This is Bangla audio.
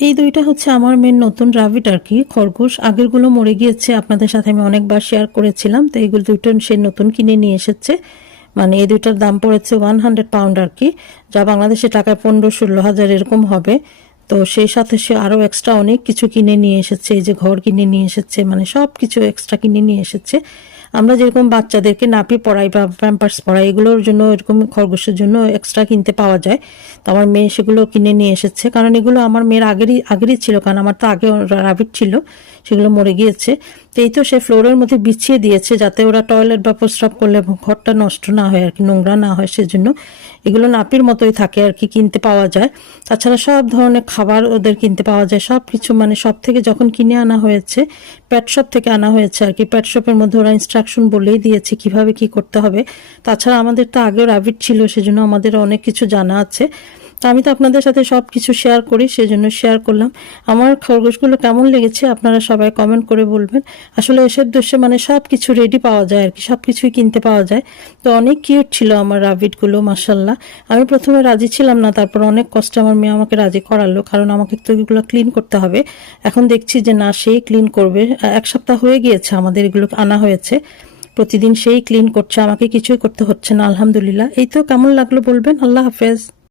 এই দুইটা হচ্ছে আমার মেন নতুন রাবিট আর কি, খরগোশ। আগেরগুলো মরে গিয়েছে, আপনাদের সাথে আমি অনেকবার শেয়ার করেছিলাম। তো এইগুলো দুটো সে নতুন কিনে নিয়ে এসেছে। মানে এই দুইটার দাম পড়েছে 100 পাউন্ড আর কি, যা বাংলাদেশে টাকায় 15-16 হাজার এরকম হবে। তো সেই সাথে সে আরও এক্সট্রা অনেক কিছু কিনে নিয়ে এসেছে। এই যে ঘর কিনে নিয়ে এসেছে, মানে সব কিছু এক্সট্রা কিনে নিয়ে এসেছে। আমরা যেরকম বাচ্চাদেরকে নাপি পড়াই বা প্যাম্পার্স পড়াই, এগুলোর জন্য এরকম খরগোশের জন্য এক্সট্রা কিনতে পাওয়া যায়। তো আমার মেয়ে সেগুলো কিনে নিয়ে এসেছে, কারণ এগুলো আমার মেয়ের আগেরই ছিল, কারণ আমার তো আগে রাবিট ছিল, সেগুলো মরে গিয়েছে। তো এই তো সে ফ্লোরের মধ্যে বিছিয়ে দিয়েছে, যাতে ওরা টয়লেট বা প্রস্রাব করলে ঘরটা নষ্ট না হয় আর কি, নোংরা না হয় সেজন্য। এগুলো নাপির মতোই থাকে আর কি, কিনতে পাওয়া যায়। তাছাড়া সব ধরনের খাবার ওদের কিনতে পাওয়া যায়, সব কিছু। মানে সব থেকে যখন কিনে আনা হয়েছে, প্যাট শপ থেকে আনা হয়েছে আর কি। প্যাট শপের মধ্যে ওরা ইনস্ট্রাকশন বলেই দিয়েছে কিভাবে কি করতে হবে। তাছাড়া আমাদের তো আগেও রাবিট ছিল, সেজন্য আমাদের অনেক কিছু জানা আছে। তো আমি তো আপনাদের সাথে সব কিছু শেয়ার করি, সেজন্য শেয়ার করলাম। আমার খরগোশগুলো কেমন লেগেছে আপনারা সবাই কমেন্ট করে বলবেন। আসলে এসব দেশে মানে সব কিছু রেডি পাওয়া যায় আর কি, সব কিছুই কিনতে পাওয়া যায়। তো অনেক কিউট ছিল আমার রাবিটগুলো, মাশাল্লাহ। আমি প্রথমে রাজি ছিলাম না, তারপর অনেক কষ্টে আমার মেয়ে আমাকে রাজি করালো, কারণ আমাকে তো এগুলো ক্লিন করতে হবে। এখন দেখছি যে না, সেই ক্লিন করবে। 1 সপ্তাহ হয়ে গিয়েছে আমাদের এগুলো আনা হয়েছে, প্রতিদিন সেই ক্লিন করছে, আমাকে কিছুই করতে হচ্ছে না, আলহামদুলিল্লাহ। এই তো, কেমন লাগলো বলবেন। আল্লাহ হাফেজ।